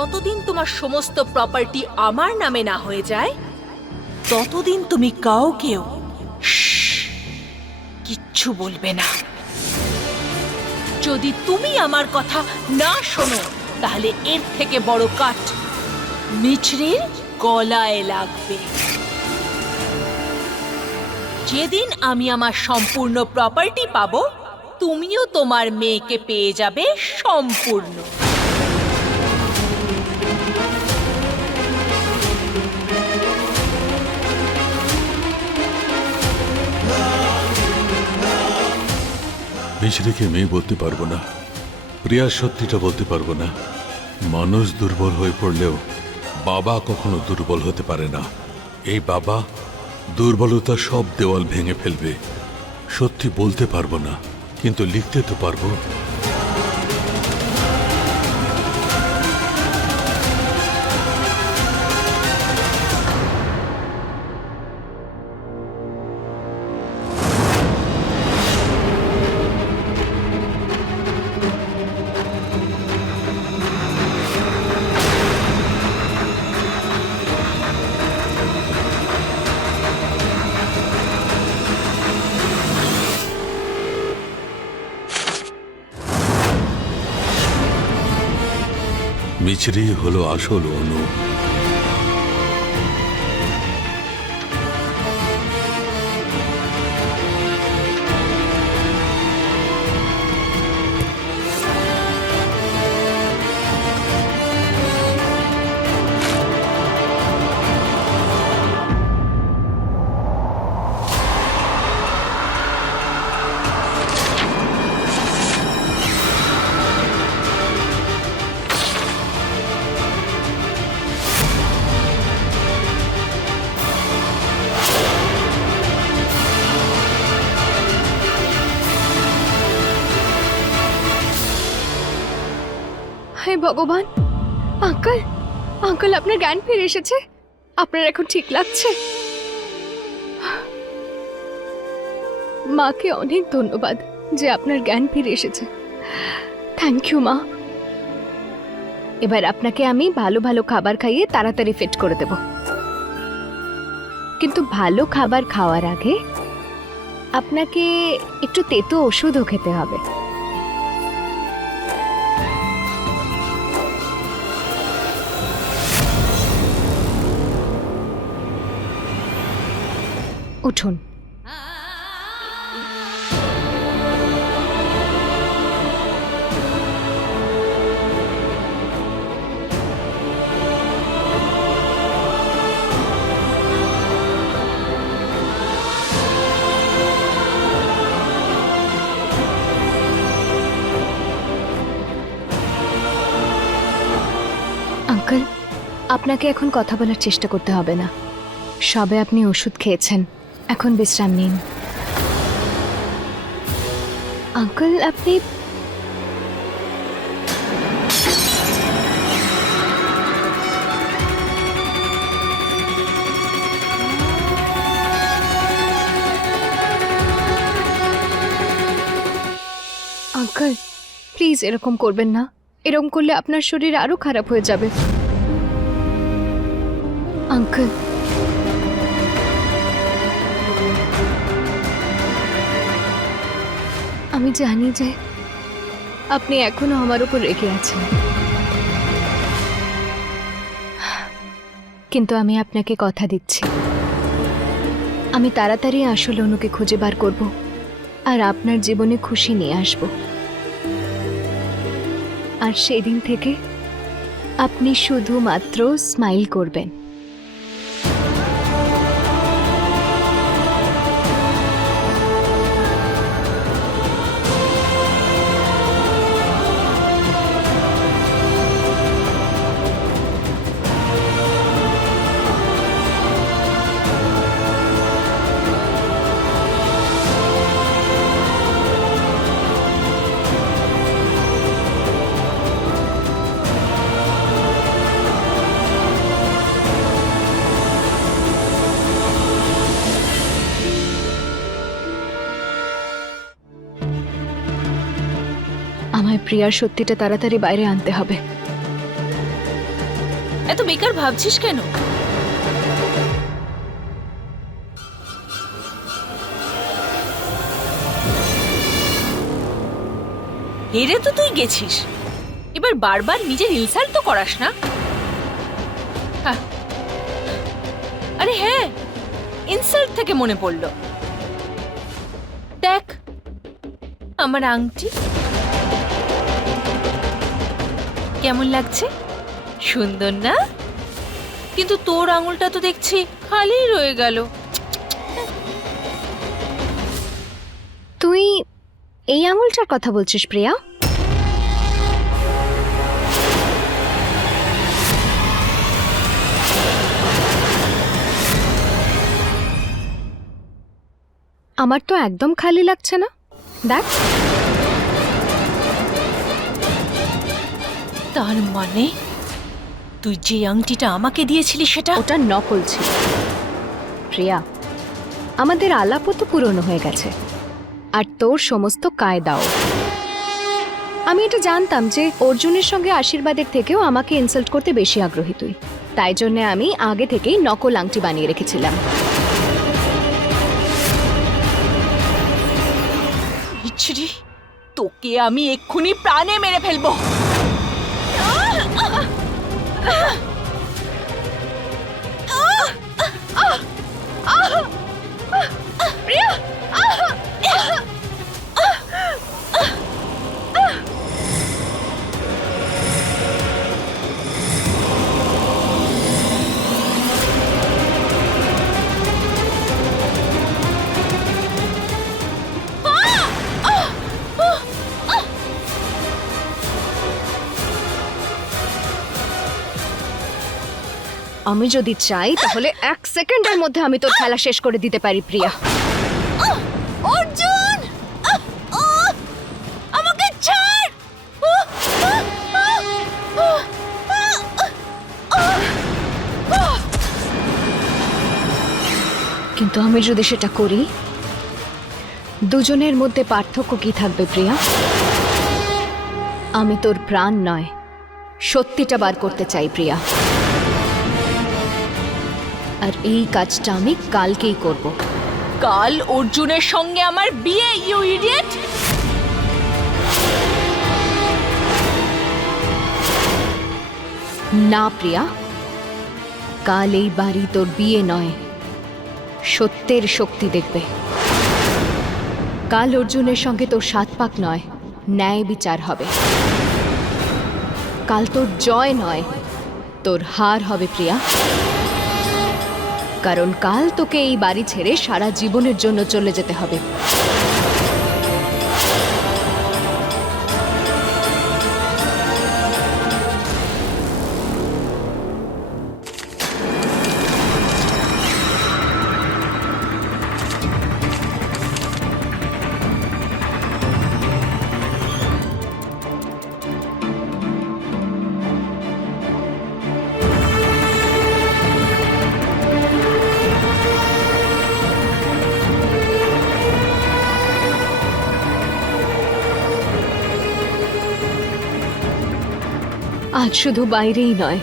যতদিন তোমার সমস্ত প্রপার্টি আমার নামে না হয়ে যায়, ততদিন তুমি কাউকেও কিচ্ছু বলবে না। যদি তুমি আমার কথা না শোনো, তাহলে এর থেকে বড় কাঠ মিছরির গলায় লাগবে। যেদিন আমি আমার সম্পূর্ণ প্রপার্টি পাবো, তুমিও তোমার মেয়েকে পেয়ে যাবে সম্পূর্ণ। মিছরিকে মেয়ে বলতে পারব না। প্রিয়া সত্যিটা বলতে পারব না। মানুষ দুর্বল হয়ে পড়লেও বাবা কখনো দুর্বল হতে পারে না। এই বাবা দুর্বলতা সব দেওয়াল ভেঙে ফেলবে। সত্যি বলতে পারব না, কিন্তু লিখতে তো পারব। মিছরি হলো আসল অনু হে ভগবান। আঙ্কল, আঙ্কেল, আপনার জ্ঞান ফিরে এসেছে। আপনার এখন ঠিক লাগছে। মাকে অনেক ধন্যবাদ যে আপনার জ্ঞান ফিরে এসেছে। থ্যাংক ইউ মা। এবার আপনাকে আমি ভালো ভালো খাবার খাইয়ে তাড়াতাড়ি ফিট করে দেব। কিন্তু ভালো খাবার খাওয়ার আগে আপনাকে একটু তেতো ওষুধও খেতে হবে। উঠুন। আপনাকে এখন কথা বলার চেষ্টা করতে হবে না। সবে আপনি ওষুধ খেয়েছেন। এখন বিশ্রাম নিন। আঙ্কল, আপনি আঙ্কল, প্লিজ এরকম করবেন না। এরকম করলে আপনার শরীর আরও খারাপ হয়ে যাবে। আঙ্কেল আমি জানি যে আপনি এখনও আমার উপর রেগে আছেন। কিন্তু আমি আপনাকে কথা দিচ্ছি। আমি তাড়াতাড়ি আসল অনুকে খুঁজে বার করব আর আপনার জীবনে খুশি নিয়ে আসব। আর সেদিন থেকে আপনি শুধুমাত্র স্মাইল করবেন। প্রিয়ার সত্যিটা তাড়াতাড়ি বাইরে আনতে হবে। এত বেকার ভাবছিস কেন? হেরে তো তুই গেছিস। এবার বারবার নিজের ইনসাল্ট তো করাস না। হ্যাঁ। আরে হ্যাঁ ইনসাল্ট থেকে মনে পড়ল। দেখ, আমার আংটি। কেমন লাগছে? সুন্দর না? কিন্তু তোর আঙুলটা তো দেখছি খালি রয়ে গেল। তুই এই আঙুলটার কথা বলছিস, প্রিয়া? আমার তো একদম খালি লাগছে না। দেখ। তার মানে? তুই যে আংটিটা আমাকে দিয়েছিলি সেটা? ওটা নকল ছিল। প্রিয়া আমাদের আলাপও তো পুরনো হয়ে গেছে। আর তোর সমস্ত কায়দাও। আমি এটা জানতাম যে অর্জুনের সঙ্গে আশীর্বাদের থেকেও আমাকে ইনসাল্ট করতে বেশি আগ্রহী তুই। তাই জন্য আমি আগে থেকেই নকল আংটি বানিয়ে রেখেছিলাম। তোকে আমি এক্ষুনি প্রাণে মেরে ফেলব। Ah! আমি যদি চাই তাহলে এক সেকেন্ডের মধ্যে আমি তোর খেলা শেষ করে দিতে পারি প্রিয়া অর্জুন! আমাকে ছাড়! কিন্তু আমি যদি সেটা করি দুজনের মধ্যে পার্থক্য কি থাকবে প্রিয়া আমি তোর প্রাণ নয় সত্যিটা বার করতে চাই প্রিয়া আর এই কাজটা আমি কালকেই করব। কাল অর্জুনের সঙ্গে আমার বিয়ে ইউ ইডিয়েট না প্রিয়া। কাল এই বাড়ি তোর বিয়ে নয়। সত্যের শক্তি দেখবে। কাল অর্জুনের সঙ্গে তোর সাত পাক নয়। ন্যায় বিচার হবে। কাল তোর জয় নয়। তোর হার হবে প্রিয়া। কারণ কাল তোকে এই বাড়ি ছেড়ে সারা জীবনের জন্য চলে যেতে হবে। আজ শুধু বাইরেই নয়।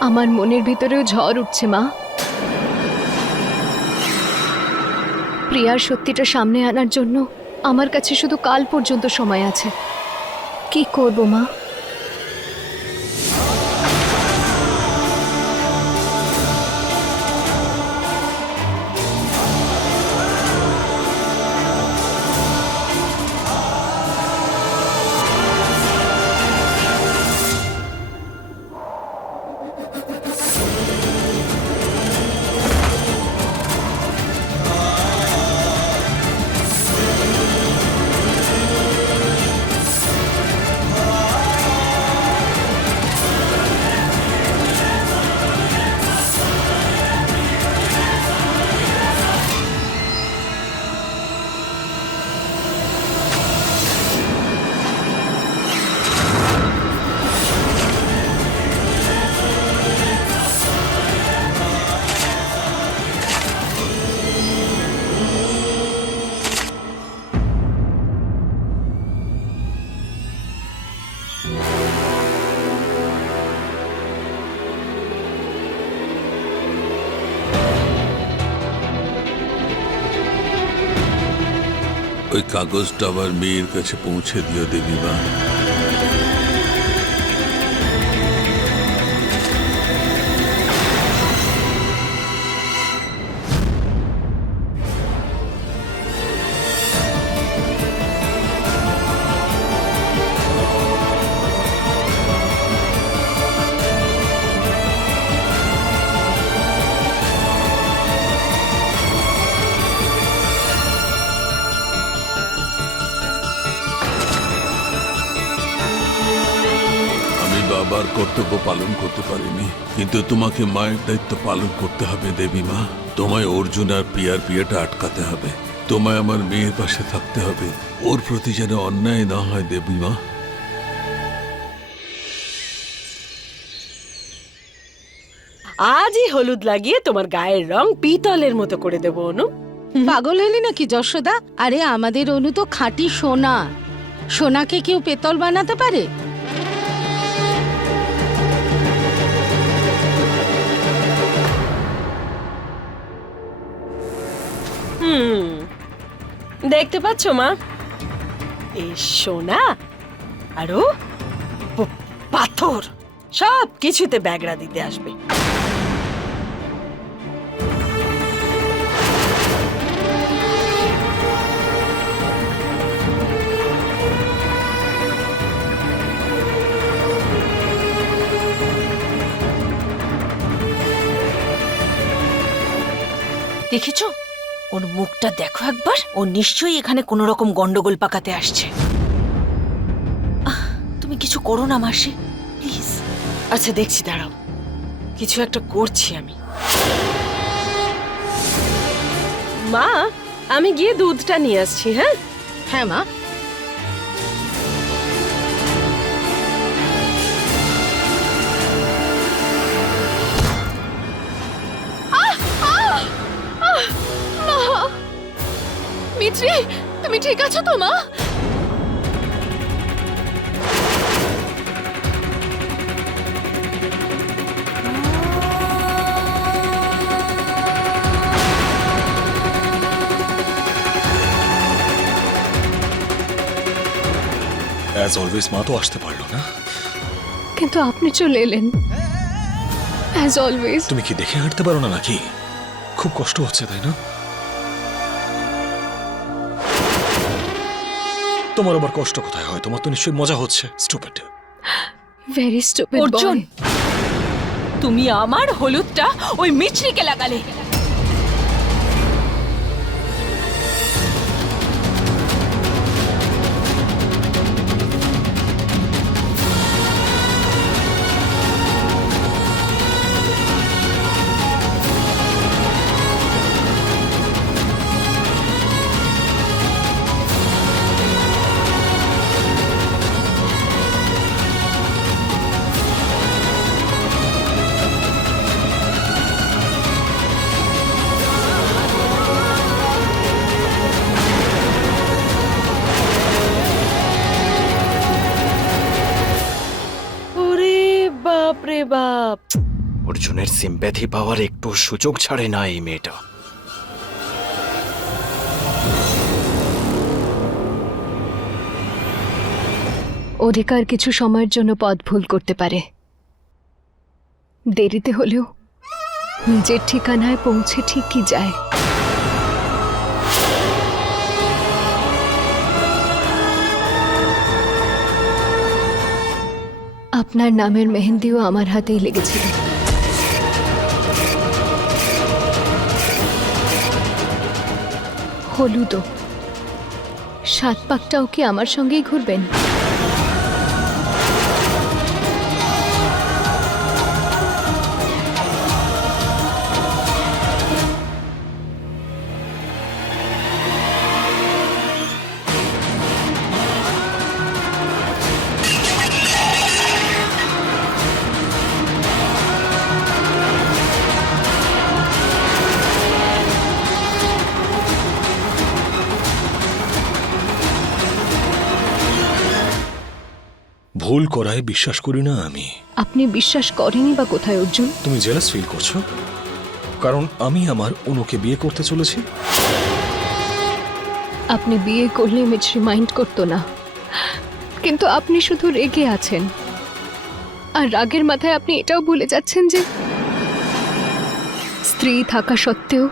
আমার মনের ভিতরেও ঝড় উঠছে, মা। প্রিয়ার সত্যিটা সামনে আনার জন্য আমার কাছে শুধু কাল পর্যন্ত সময় আছে। কি করব, মা? ওই কাগজটা আবার মেয়ের কাছে পৌঁছে দিও দেবী মা কিন্তু তোমাকে মায়ের দায়িত্ব পালন করতে হবে দেবী মা। তোমায় অর্জুন আর পিয়ার পিয়াটা আটকাতে হবে। তোমায় আমার মেয়ের পাশে থাকতে হবে। ওর প্রতি যেন অন্যায় না হয় দেবী মা। আজই হলুদ লাগিয়ে তোমার গায়ের রং পিতলের মতো করে দেবো অনু। পাগল হলি নাকি যশোদা? আরে আমাদের অনু তো খাঁটি সোনা। সোনাকে কেউ পেতল বানাতে পারে? হুম। দেখতে পাচ্ছ মা? এই সোনা আরও পাথর। সব কিছুতে ব্যাগরা দিতে আসবে। দেখেছ? ওর মুখটা দেখো একবার। ও নিশ্চয়ই এখানে কোনো রকম গন্ডগোল পাকাতে আসছে। তুমি কিছু করো না মাসি। প্লিজ। আচ্ছা দেখছি দাঁড়াও। কিছু একটা করছি আমি। মা আমি গিয়ে দুধটা নিয়ে আসছি হ্যাঁ? হ্যাঁ মা। মিত্রি তুমি ঠিক আছো তো মা? অ্যাজ অলওয়েজ মা তো আসতে পারল না। কিন্তু আপনি চলে এলেন। অ্যাজ অলওয়েজ তুমি কি দেখে হাঁটতে পারো না নাকি? খুব কষ্ট হচ্ছে তাই না? তোমার আবার কষ্ট কোথায় হয়? তোমার তো নিশ্চয়ই মজা হচ্ছে। স্টুপিড ভেরি স্টুপিড অর্জুন তুমি আমার হলুদটা ওই মিছরিকে লাগালে। বাপ। বাপ অর্জুনের সিম্প্যাথি পাওয়ার একটু সুযোগ ছাড়ে না এই মেয়েটা। অধিকার কিছু সময়ের জন্য পথ ভুল করতে পারে। দেরিতে হলেও নিজের ঠিকানায় পৌঁছে ঠিকই যায়। আপনার নামের মেহেন্দিও আমার হাতেই লেগেছিল। হলুদও। সাত পাকটাও কি আমার সঙ্গেই ঘুরবেন? করায় বিশ্বাস করি না আমি। আপনি বিশ্বাস করেনি বা কোথায় অর্জুন? তুমি জেলাস ফিল করছ? কারণ আমি আমার অনুকে বিয়ে করতে চলেছি। আপনি বিয়ে করলে মিছরি মাইন্ড করতো না। কিন্তু আপনি শুধু রেগে আছেন। আর রাগের মাথায় আপনি এটাও ভুলে যাচ্ছেন যে স্ত্রী থাকা সত্ত্বেও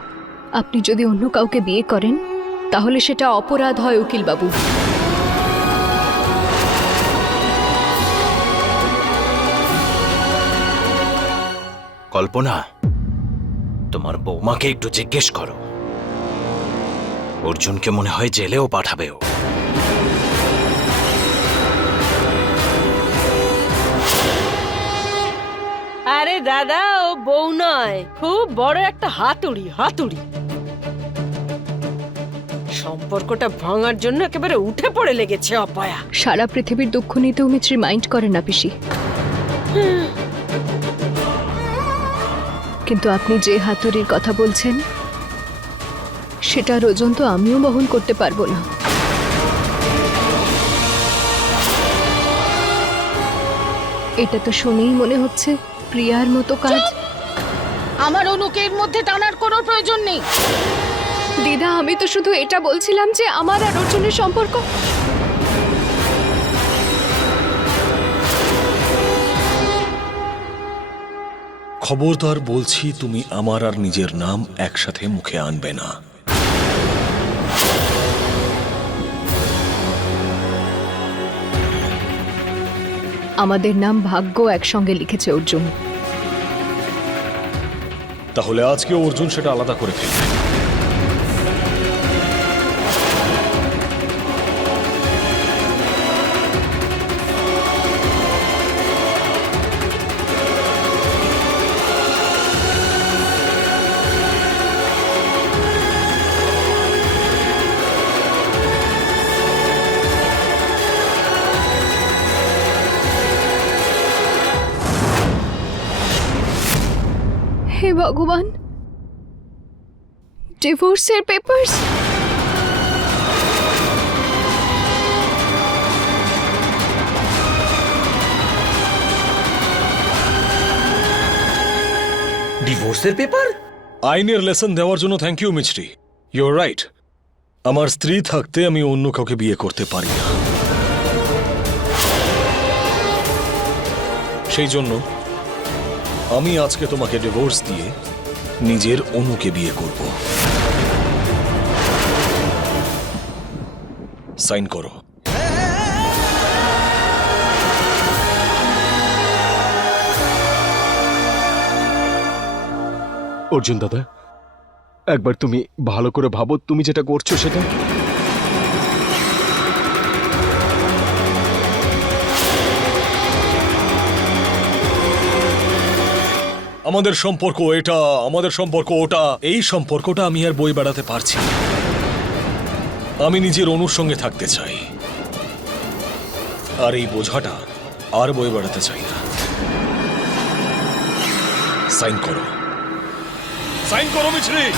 আপনি যদি অন্য কাউকে বিয়ে করেন তাহলে সেটা অপরাধ হয় উকিল বাবু কল্পনা তোমার বৌমাকে একটু জিজ্ঞেস করো। অর্জুনকে মনে হয় জেলেও পাঠাবে ও আরে দাদা ও বউ নয়। খুব বড় একটা হাতুড়ি হাতুড়ি। সম্পর্কটা ভাঙার জন্য একেবারে উঠে পড়ে লেগেছে অপয়া। সারা পৃথিবীর দুঃখ নিতেও মিছরি মাইন্ড করে না পিসি। কিন্তু আপনি যে হাতুড়ির কথা বলছেন সেটার ওজন তো আমিও বহন করতে পারব না। এটা তো শুনেই মনে হচ্ছে প্রিয়ার মতো কাজ। আমার অনুকে এর মধ্যে টানার কোনো প্রয়োজন নেই। দিদা আমি তো শুধু এটা বলছিলাম যে আমার আর অর্জুনের সম্পর্ক খবরদার বলছি তুমি আমার আর নিজের নাম একসাথে মুখে আনবে না। আমাদের নাম ভাগ্য একসঙ্গে লিখেছে অর্জুন। তাহলে আজকে অর্জুন সেটা আলাদা করে ফেলবে। হে ভগবান। ডিভোর্সের পেপারস ডিভোর্সের পেপার আইনের লেসন দেওয়ার জন্য thank you Misri. You're right আমার স্ত্রী থাকতে আমি অন্য কাউকে বিয়ে করতে পারি না। সেই জন্য আমি আজকে তোমাকে ডিভোর্স দিয়ে নিজের অনুকে বিয়ে করব। সাইন করো। অর্জুন দাদা, একবার তুমি ভালো করে ভাবো, তুমি যেটা করছ সেটা? আমাদের সম্পর্ক এটা, আমাদের সম্পর্ক ওটা, এই সম্পর্কটা আমি আর বই বেড়াতে পারছি। আমি নিজের অনুর সঙ্গে থাকতে চাই। আর এই বোঝাটা আর বই বেড়াতে চাই না। সাইন করো। সাইন করো, মিছরি।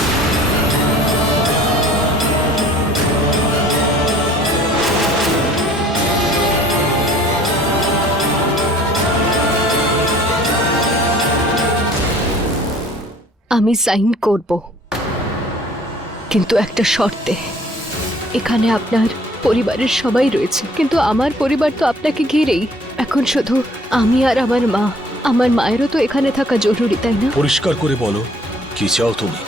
আমি সাইন করব। কিন্তু একটা শর্তে। এখানে আপনার পরিবারের সবাই রয়েছে, কিন্তু আমার পরিবার তো আপনাকে ঘিরেই। এখন শুধু আমি আর আমার মা। আমার মায়েরও তো এখানে থাকা জরুরি, তাই না? পরিষ্কার করে বলো, কি চাও তুমি?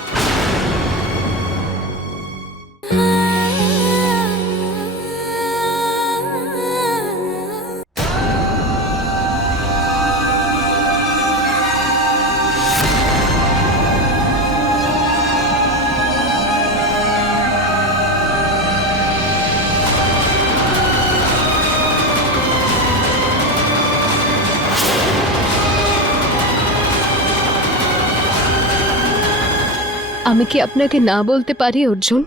আমি কি আপনাকে না বলতে পারি, অর্জুন?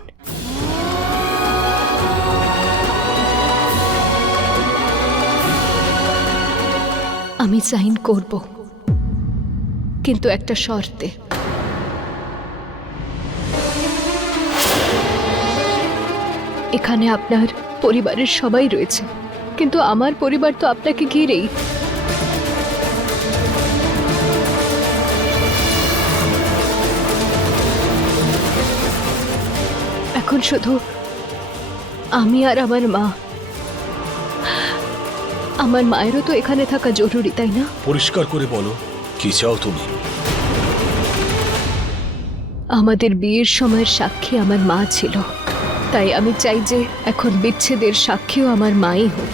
আমি সাইন করব। কিন্তু একটা শর্তে। এখানে আপনার পরিবারের সবাই রয়েছে। কিন্তু আমার পরিবার তো আপনাকে ঘিরেই এখন শুধু আমি আর আমার মা। আমার মায়েরও তো এখানে থাকা জরুরি তাই না? পরিষ্কার করে বলো কি চাও তুমি? আমাদের বিয়ের সময়ের সাক্ষী আমার মা ছিল। তাই আমি চাই যে এখন বিচ্ছেদের সাক্ষীও আমার মাই হোক।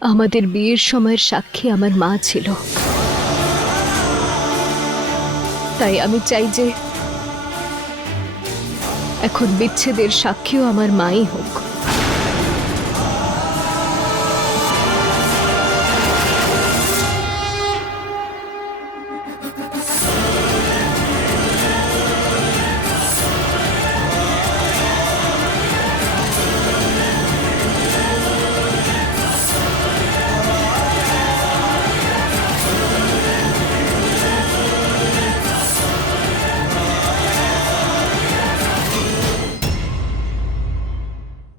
আমাদের বিয়ের সময়ের সাক্ষী আমার মা ছিল। তাই আমি চাই যে এখন বিচ্ছেদের সাক্ষীও আমার মাই হোক।